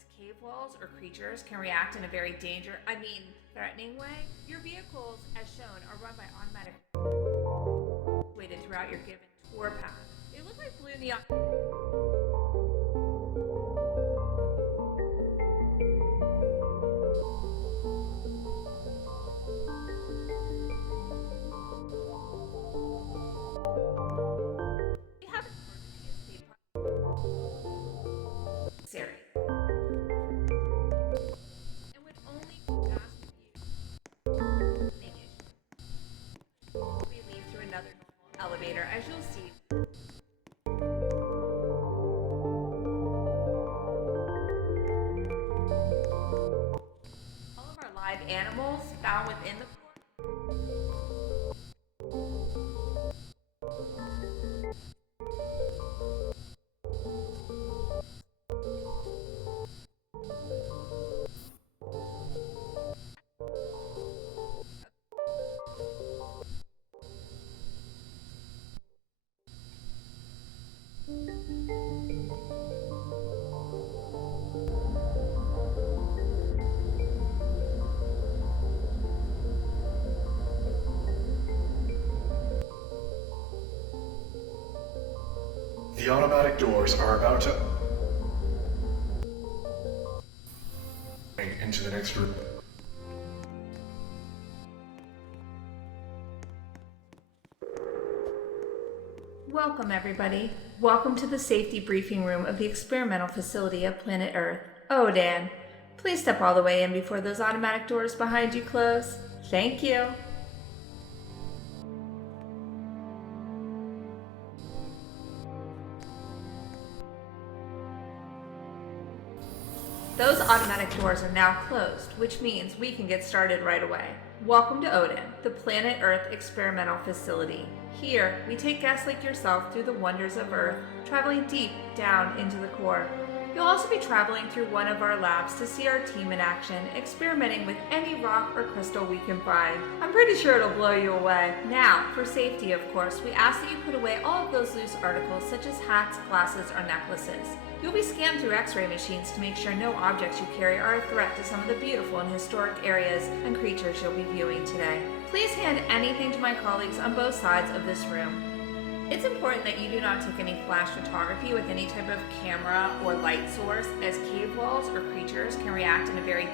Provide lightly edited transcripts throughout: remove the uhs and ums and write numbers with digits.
as cave walls or creatures can react in a very threatening way. Your vehicles, as shown, are run by automatic weighted throughout your given tour path. They look like blue neon. We have an emergency escape pod necessary and would only ask you we leave through another normal elevator, as you'll see. All of our live animals found within the The automatic doors are about to into the next room. Welcome, everybody. Welcome to the safety briefing room of the experimental facility of planet Earth. Oh, Dan, please step all the way in before those automatic doors behind you close. Thank you. Those automatic doors are now closed, which means we can get started right away. Welcome to Odin, the planet Earth experimental facility. Here, we take guests like yourself through the wonders of Earth, traveling deep down into the core. You'll also be traveling through one of our labs to see our team in action, experimenting with any rock or crystal we can find. I'm pretty sure it'll blow you away. Now, for safety, of course, we ask that you put away all of those loose articles such as hats, glasses, or necklaces. You'll be scanned through X-ray machines to make sure no objects you carry are a threat to some of the beautiful and historic areas and creatures you'll be viewing today. Please hand anything to my colleagues on both sides of this room. It's important that you do not take any flash photography with any type of camera or light source, as cave walls or creatures can react in a very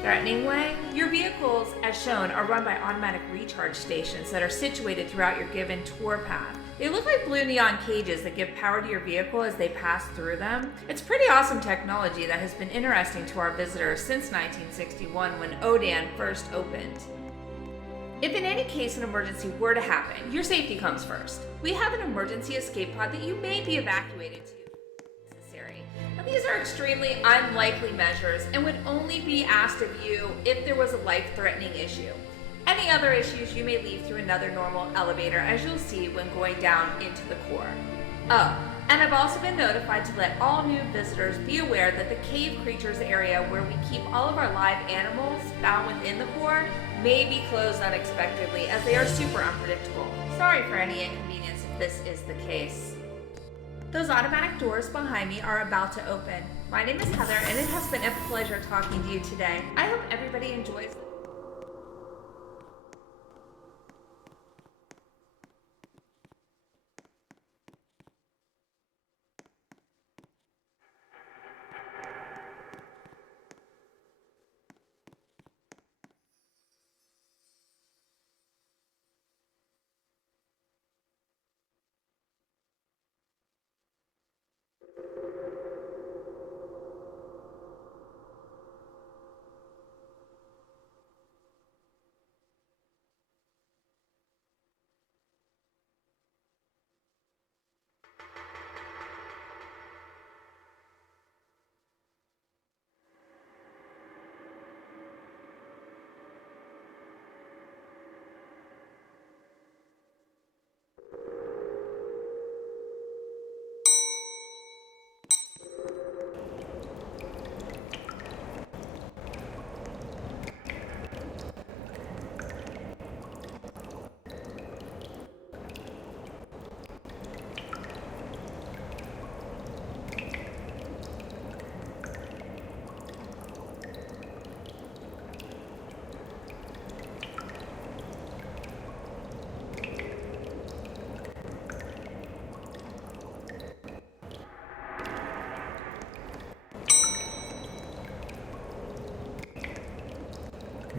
threatening way. Your vehicles, as shown, are run by automatic recharge stations that are situated throughout your given tour path. They look like blue neon cages that give power to your vehicle as they pass through them. It's pretty awesome technology that has been interesting to our visitors since 1961 when Odin first opened. If in any case an emergency were to happen, your safety comes first. We have an emergency escape pod that you may be evacuated to if necessary. Now, these are extremely unlikely measures and would only be asked of you if there was a life-threatening issue. Any other issues you may leave through another normal elevator, as you'll see when going down into the core. Oh, and I've also been notified to let all new visitors be aware that the cave creatures area where we keep all of our live animals found within the core may be closed unexpectedly, as they are super unpredictable. Sorry for any inconvenience if this is the case. Those automatic doors behind me are about to open. My name is Heather, and it has been a pleasure talking to you today. I hope everybody enjoys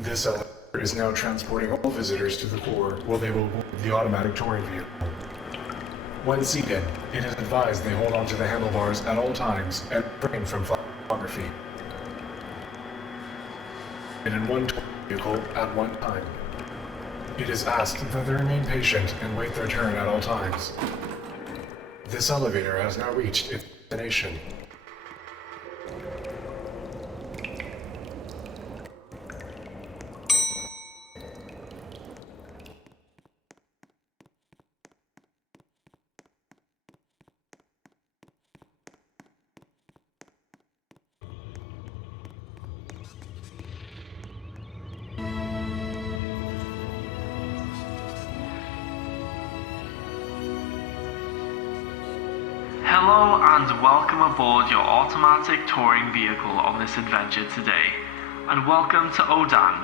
This elevator is now transporting all visitors to the core while they will board the automatic touring vehicle. When seated, it is advised they hold onto the handlebars at all times and refrain from photography. And in one touring vehicle at one time. It is asked that they remain patient and wait their turn at all times. This elevator has now reached its destination. Hello and welcome aboard your automatic touring vehicle on this adventure today, and welcome to Odan.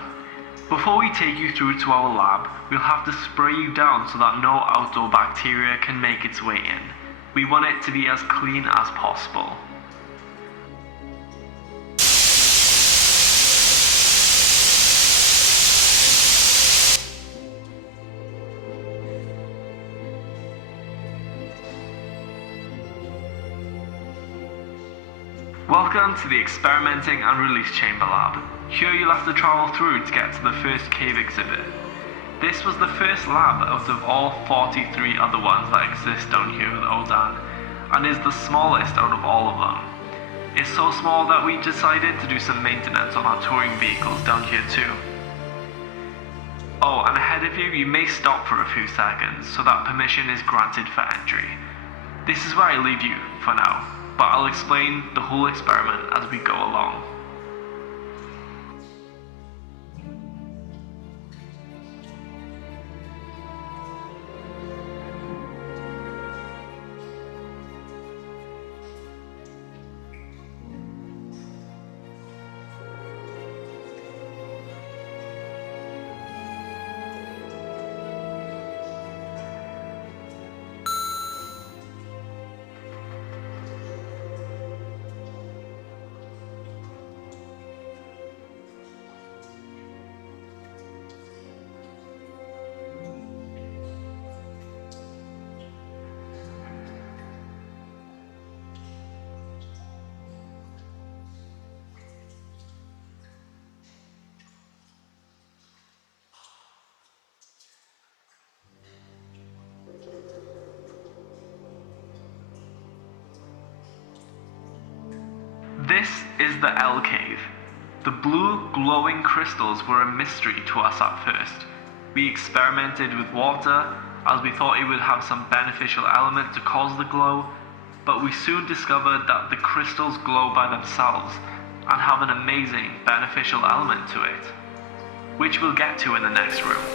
Before we take you through to our lab, we'll have to spray you down so that no outdoor bacteria can make its way in. We want it to be as clean as possible. Welcome to the Experimenting and Release Chamber Lab. Here you'll have to travel through to get to the first cave exhibit. This was the first lab out of all 43 other ones that exist down here with Odan, and is the smallest out of all of them. It's so small that we decided to do some maintenance on our touring vehicles down here too. Oh, and ahead of you, you may stop for a few seconds so that permission is granted for entry. This is where I leave you for now, but I'll explain the whole experiment as we go along. This is the L Cave. The blue glowing crystals were a mystery to us at first. We experimented with water as we thought it would have some beneficial element to cause the glow, but we soon discovered that the crystals glow by themselves and have an amazing beneficial element to it, which we'll get to in the next room.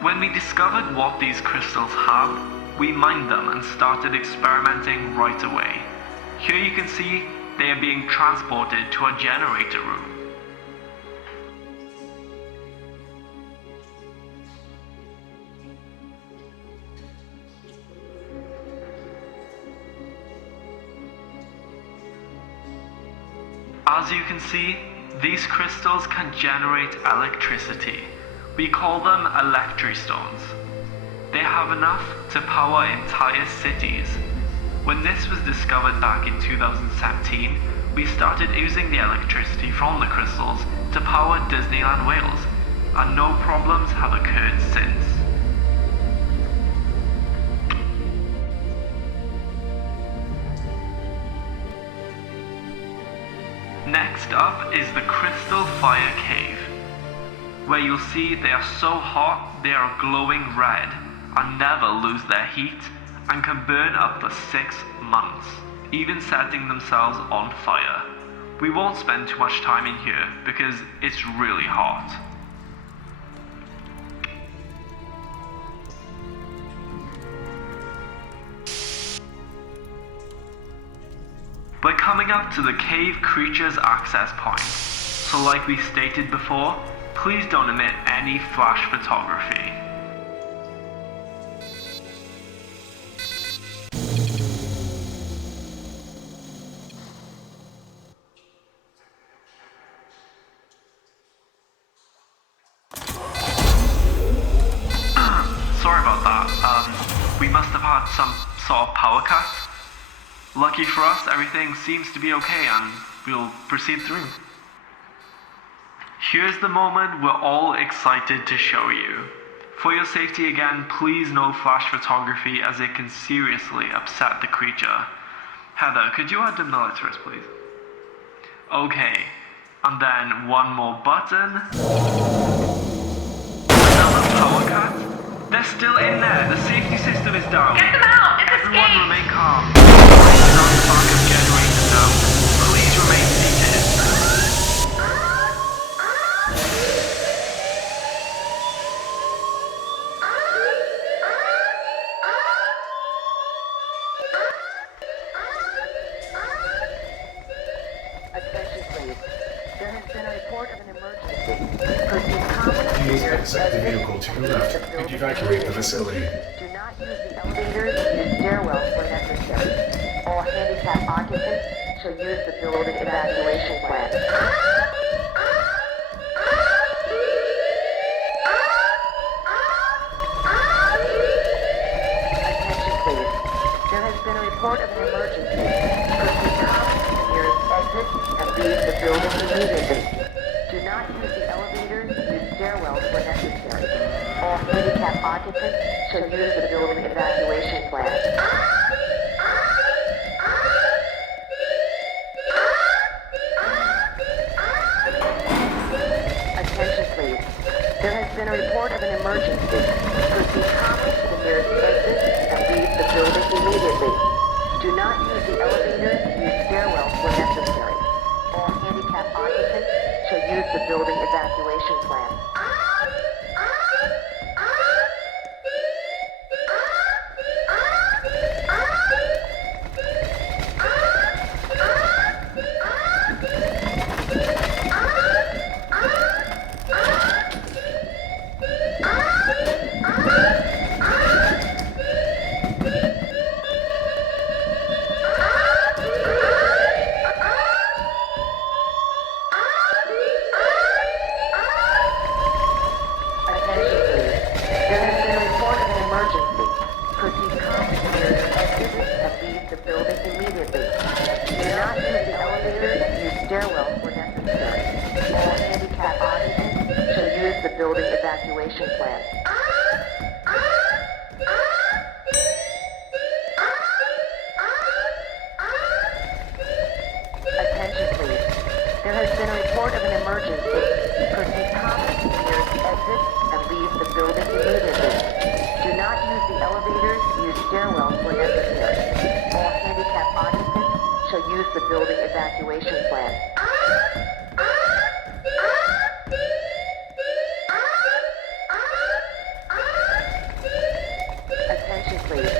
When we discovered what these crystals have, we mined them and started experimenting right away. Here you can see they are being transported to a generator room. As you can see, these crystals can generate electricity. We call them electrostones. They have enough to power entire cities. When this was discovered back in 2017, we started using the electricity from the crystals to power Disneyland Wales, and no problems have occurred since. Next up is the Crystal Fire Cave, where you'll see they are so hot they are glowing red and never lose their heat and can burn up for 6 months, even setting themselves on fire. We won't spend too much time in here because it's really hot. We're coming up to the cave creature's access point, so like we stated before, please don't emit any flash photography. Sorry about that. We must have had some sort of power cut. Lucky for us, everything seems to be okay and we'll proceed through. Here's the moment we're all excited to show you. For your safety again, please no flash photography as it can seriously upset the creature. Heather, could you add dim the lights for us, please? Okay, and then one more button. Another power cut. They're still in there. The safety system is down. Get them out! It's Everyone escape! remain calm. Non-spark generator down. Please remain seated. Attention please. There has been a report of an emergency. Proceed calmly. Please exit the vehicle to your left and evacuate the facility. Do not use the elevators. Use stairwells when necessary. All handicapped occupants shall use the building evacuation plan. Attention please. There has been a report of an emergency. Proceed calmly to the nearest exit and leave the building immediately. Do not use the elevators. Use stairwells when necessary. All handicapped occupants shall use the building evacuation plan. Attention please. There has been a report of an emergency. Proceed calmly to the nearest exit and leave the building immediately. Do not use the elevators. Use stairwells when necessary. All handicapped occupants shall use the building evacuation plan. Attention please. There has been a report of an emergency. Proceed calmly to the nearest exit and leave the building immediately. Do not use the elevators. Use stairwells when necessary. All handicapped occupants shall use the building evacuation plan. Attention please. There has been a report of an emergency. Proceed calmly to the nearest exit and leave the building immediately. Do not use the elevators. Use stairwells when necessary. All handicapped occupants shall use the building evacuation plan. Attention please.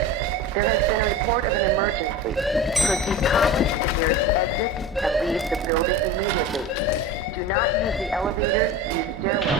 There has been a report of an emergency. Proceed calmly to the nearest exit and leave the building immediately. Do not use the elevators. Use stairwells